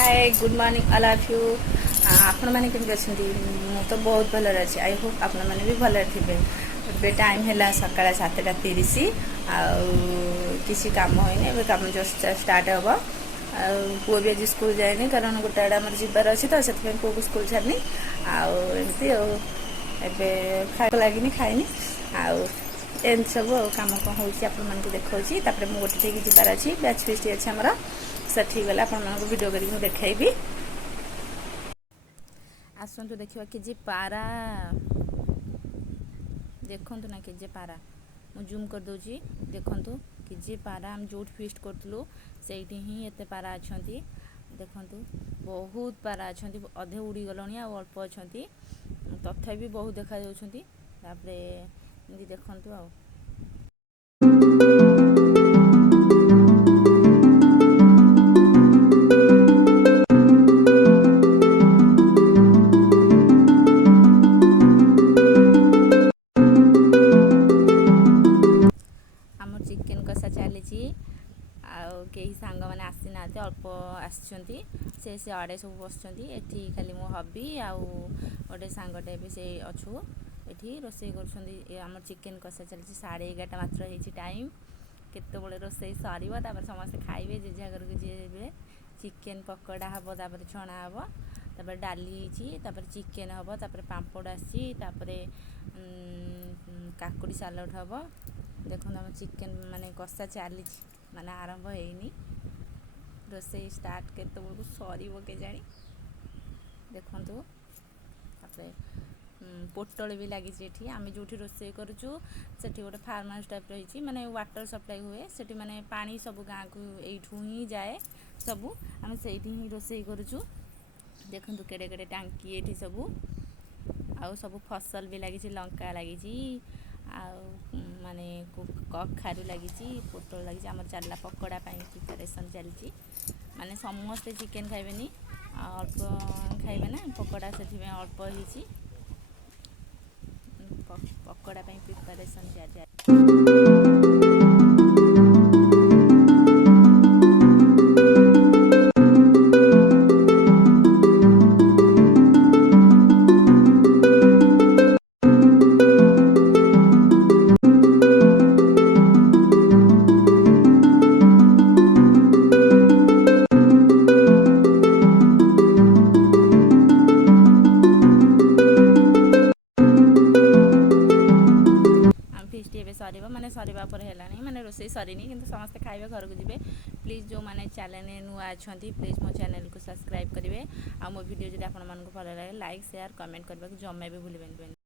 Hi good morning all of you आपण मैंने केमती अच्छा मु तो बहुत भल अच्छे आई होप आपण मैंने भी भल थे टाइम है सका 7:30 किसी काम होनी काम जस्ट स्टार्ट हम पुओ भी आज स्कूल जाए कारण गोटे आड़े आम जबार अच्छी तो से पुओ को स्कूल छाड़नी आमती खाइक लगे खाइनी एम सब कम कौन हो देखा मुझे गोटे जबार अच्छी बैच फिस्ट अच्छी आमर सेठी गला आपको वीडियो करके देखाइबी आसतु देखा कि पारा देखु ना कि पारा मु जूम कर दूची देखु कि पारा आम जो फिस्ट करूँ से ही एत पारा अच्छा देखु बहुत पारा अच्छा अधे उड़ी गलनी अल्प अच्छा तथा भी बहुत देखा देखु आ चिकेन कषा चली कई सांग मैंने आसी ना अल्प आसे आड़े सब बस खाली मो हबी आउ गोटे सांगटे भी से अच्छु ये रोसे कर चिकेन कषा चलती 11:30 मात्र हो टाइम केत रोसे सर समस्त खाइबे जेजा घर को जी चिकेन पकोड़ा हम तापर छणा हम तापर डाली चिकेन हम तापर पांपड़ आसी काकुड़ी सालड हम देखो आम चिकेन माने कषा चली माने आरंभ होनी रोसे स्टार्ट के सर के जानी देखु पोटल भी लगी आम जो रोसे करुचु से गोटे फार्म हाउस टाइप रही माने वाटर सप्लाई हुए से माने पानी सब गाँ को यू ही जाए सबू आम से ही रोसे करुचु देखु केड़े केड़े टांकी ये सबू आउ सब फसल भी लगी लंका लगी माने कखारू लगी पोटल लगी आम चलला पकोड़ा प्रिपरेसन चलती माने समस्ते चिकेन खाइबेनी अल्प खाइबे ना पकोड़ा से अल्प ही पकोड़ा प्रिपरेसन चलती सर माने सरिबा पर है माने रोसे सरीनी किंतु समस्त खाइबे घर को जीवे प्लीज जो माने चैनल नुआ अच्छा प्लीज मो चैनल को सब्सक्राइब करेंगे आ मो वीडियो जब आपको भल लगे लाइक शेयर कमेंट करने को जमा भी भूलें।